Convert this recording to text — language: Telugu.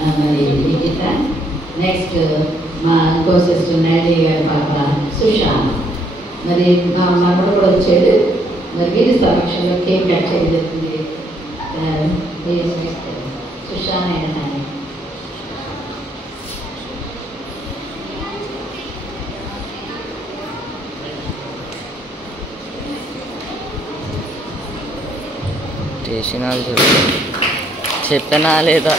మరి నిఖిత. నెక్స్ట్ మా ఇంకో సిస్టర్ నైజీ గారి పాప సుశాంత్. మరి మా మనవడు కూడా వచ్చాడు. మరి వీరి సమక్షంలో కేక్ కట్ చేయబడుతుంది. సుశాంత్ అయిన నాని. చేసినా చెప్పనా లేదా?